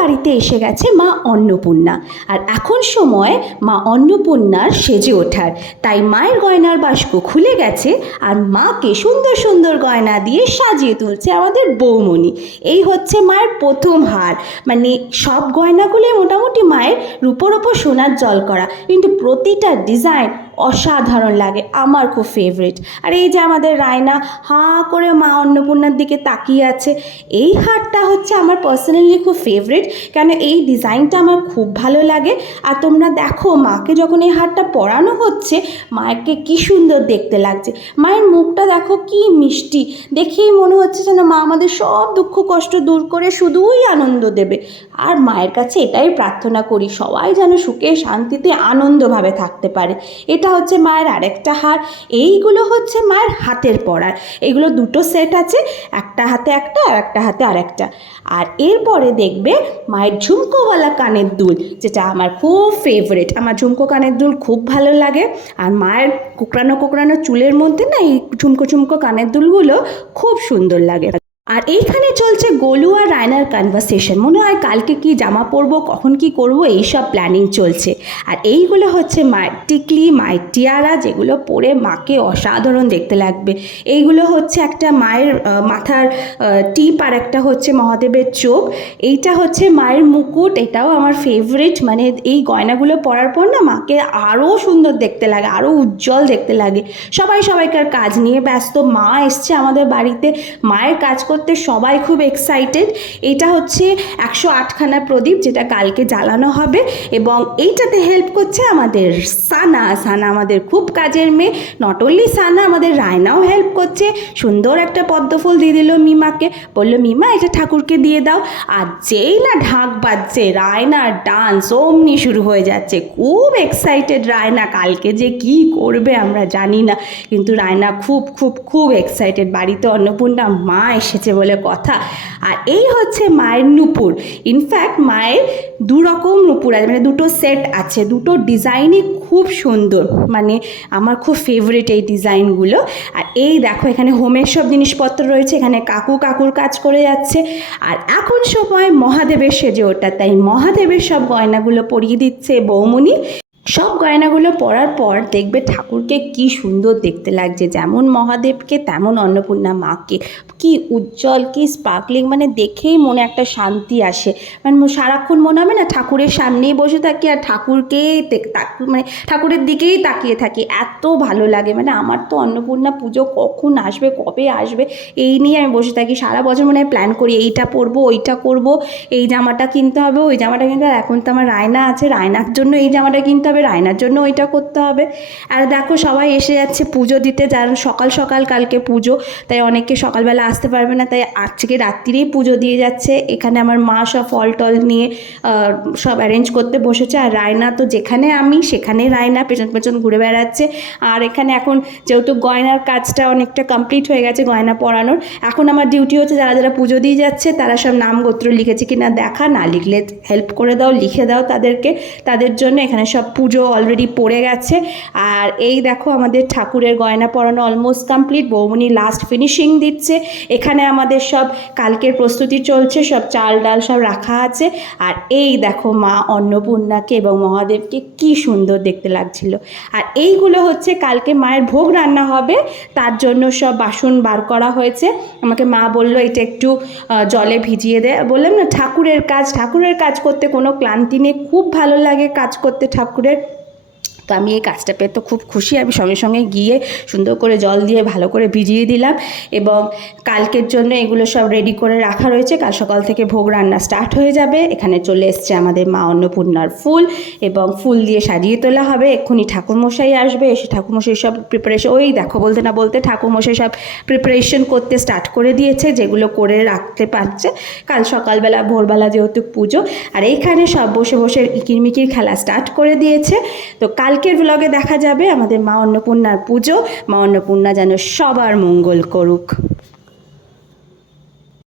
বাড়িতে এসে গেছে মা অন্নপূর্ণা। আর এখন সময় মা অন্নপূর্ণার সেজে ওঠার। তাই মায়ের গয়নার বাস্ক খুলে গেছে আর মাকে সুন্দর সুন্দর গয়না দিয়ে সাজিয়ে তুলছে আমাদের বৌমণি। এই হচ্ছে মায়ের প্রথম হার। মানে সব গয়নাগুলোই মোটামুটি মায়ের রূপোর ওপর সোনার জল করা। কিন্তু প্রতিটা ডিজাইন অসাধারণ লাগে, আমার খুব ফেভারিট আর এই যে আমাদের রায়না, হাঁ করে মা অন্নপূর্ণার দিকে তাকিয়ে আছে, এই হারটা হচ্ছে আমার পার্সোনালি খুব ফেভারিট কেন এই ডিজাইনটা আমার খুব ভালো লাগে। আর তোমরা দেখো, মাকে যখন এই হারটা পরানো হচ্ছে, মাকে কি সুন্দর দেখতে লাগছে। মায়ের মুখটা দেখো কি মিষ্টি, দেখেই মনে হচ্ছে যেন মা আমাদের সব দুঃখ কষ্ট দূর করে শুধুই আনন্দ দেবে। আর মায়ের কাছে এটাই প্রার্থনা করি, সবাই যেন সুখে শান্তিতে আনন্দভাবে থাকতে পারে। এটা হচ্ছে মায়ের আরেকটা হার, এইগুলো হচ্ছে মায়ের হাতের পরার এগুলো দুটো সেট আছে, একটা হাতে একটা আর একটা হাতে আরেকটা। আর এরপরে দেখবে মায়ের ঝুমকোওয়ালা কানের দুল, যেটা আমার খুব ফেভারিট আমার ঝুমকো কানের দুল খুব ভালো লাগে। আর মায়ের কোকড়ানো কোকড়ানো চুলের মধ্যে না এই ঝুমকো ঝুমকো কানের দুলগুলো খুব সুন্দর লাগে। আর এইখানে চলছে গোলু আর রায়নার কনভারসেশন মনে হয় কালকে কি জামা পরবো, কখন কি করব, এইসব প্ল্যানিং চলছে। আর এইগুলো হচ্ছে মায়ের টিকলি, মায়ের টিয়ারা যেগুলো পরে মাকে অসাধারণ দেখতে লাগবে। এইগুলো হচ্ছে একটা মায়ের মাথার টিপ আর একটা হচ্ছে মহাদেবের চোখ। এইটা হচ্ছে মায়ের মুকুট, এটাও আমার ফেভারিট মানে এই গয়নাগুলো পরার পর না মাকে আরও সুন্দর দেখতে লাগে আরও উজ্জ্বল দেখতে লাগে। সবাই সবাইকার কাজ নিয়ে ব্যস্ত। মা এসছে আমাদের বাড়িতে। মায়ের কাজ করতে সবাই খুব এক্সাইটেড এটা হচ্ছে একশো আটখানা প্রদীপ যেটা কালকে জ্বালানো হবে এবং এইটাতে হেল্প করছে আমাদের সানা। সানা আমাদের খুব কাজের মেয়ে। নট অনলি সানা, আমাদের রায়নাও হেল্প করছে। সুন্দর একটা পদ্মফুল দিয়ে দিল মিমাকে। বলল, মিমা, এটা ঠাকুরকে দিয়ে দাও। আর যেই না ঢাক বাজছে, রায়নার ডান্স অমনি শুরু হয়ে যাচ্ছে। খুব এক্সাইটেড রায়না, কালকে যে কি করবে আমরা জানি না। কিন্তু রায়না খুব খুব খুব এক্সাইটেড বাড়িতে অন্নপূর্ণা মা এসেছে বলে কথা। আর এই হচ্ছে মায়ের নুপুর। ইনফ্যাক্ট মায়ের দু রকম নুপুর আছে মানে দুটো সেট আছে, দুটো ডিজাইনই খুব সুন্দর। মানে আমার খুব ফেভারিট এই ডিজাইনগুলো আর এই দেখো, এখানে হোমের সব জিনিসপত্র রয়েছে, এখানে কাকু কাকুর কাজ করে যাচ্ছে। আর এখন সময় মহাদেবের সেজে ওটা তাই মহাদেবের সব গয়নাগুলো পরিয়ে দিচ্ছে বৌমণি। সব গয়নাগুলো পরার পর দেখবে ঠাকুরকে কি সুন্দর দেখতে লাগছে। যেমন মহাদেবকে, তেমন অন্নপূর্ণা মাকে। কি উজ্জ্বল, কি স্পার্কলিং মানে দেখেই মনে একটা শান্তি আসে। মানে সারাক্ষণ মনে হবে না ঠাকুরের সামনেই বসে থাকি আর ঠাকুরকেই মানে ঠাকুরের দিকেই তাকিয়ে থাকি। এত ভালো লাগে। মানে আমার তো অন্নপূর্ণা পুজো কখন আসবে, কবে আসবে, এই নিয়ে আমি বসে থাকি। সারা বছর মনে হয় প্ল্যান করি, এইটা পরবো, ওইটা করব, এই জামাটা কিনতে হবে, ওই জামাটা কিনতে হবে। এখন তো আমার রায়না আছে, রায়নার জন্য এই জামাটা কিনতে হবে। রায়নার জন্য ওইটা করতে হবে। আর দেখো সবাই এসে যাচ্ছে পুজো দিতে, যার সকাল সকাল কালকে পুজো, তাই অনেকে সকালবেলা আসতে পারবে না, তাই আজকে রাত্রিরেই পুজো দিয়ে যাচ্ছে। এখানে আমার মা সব ফল টল নিয়ে সব অ্যারেঞ্জ করতে বসেছে। আর রায়না তো যেখানে আমি সেখানে রায়না পেছন পেছন ঘুরে বেড়াচ্ছে। আর এখানে এখন যেহেতু গয়নার কাজটা অনেকটা কমপ্লিট হয়ে গেছে, গয়না পরানোর, এখন আমার ডিউটি হচ্ছে যারা যারা পুজো দিয়ে যাচ্ছে, তারা সব নাম গোত্র লিখেছে কি না দেখা, না লিখলে হেল্প করে দাও, লিখে দাও তাদেরকে। তাদের জন্য এখানে সব পুজো অলরেডি পড়ে গেছে। আর এই দেখো আমাদের ঠাকুরের গয়না পরানো অলমোস্ট কমপ্লিট বৌমনি লাস্ট ফিনিশিং দিচ্ছে। এখানে আমাদের সব কালকের প্রস্তুতি চলছে, সব চাল ডাল সব রাখা আছে। আর এই দেখো মা অন্নপূর্ণাকে এবং মহাদেবকে কি সুন্দর দেখতে লাগছিল। আর এইগুলো হচ্ছে কালকে মায়ের ভোগ রান্না হবে, তার জন্য সব বাসন বার করা হয়েছে। আমাকে মা বলল, এটা একটু জলে ভিজিয়ে দে। বললাম, না, ঠাকুরের কাজ ঠাকুরের কাজ করতে কোনো ক্লান্তি নেই। খুব ভালো লাগে কাজ করতে ঠাকুরের। তো আমি এই কাজটা পেয়ে তো খুব খুশি। আমি সঙ্গে সঙ্গে গিয়ে সুন্দর করে জল দিয়ে ভালো করে ভিজিয়ে দিলাম এবং কালকের জন্য এগুলো সব রেডি করে রাখা রয়েছে। কাল সকাল থেকে ভোগ রান্না স্টার্ট হয়ে যাবে। এখানে চলে এসছে আমাদের মা অন্নপূর্ণার ফুল এবং ফুল দিয়ে সাজিয়ে তোলা হবে। এক্ষুনি ঠাকুরমশাই আসবে। এসে ঠাকুরমশাই সব প্রিপারেশন ওই দেখো বলতে না বলতে ঠাকুরমশাই সব প্রিপারেশন করতে স্টার্ট করে দিয়েছে, যেগুলো করে রাখতে পারছে। কাল সকালবেলা, ভোরবেলা যেহেতু পুজো। আর এইখানে সব বসে বসে ইকিরমিকির খেলা স্টার্ট করে দিয়েছে। তো কালকের ব্লগে দেখা যাবে। আমাদের মা অন্নপূর্ণার পুজো। মা অন্নপূর্ণা যেন সবার মঙ্গল করুক।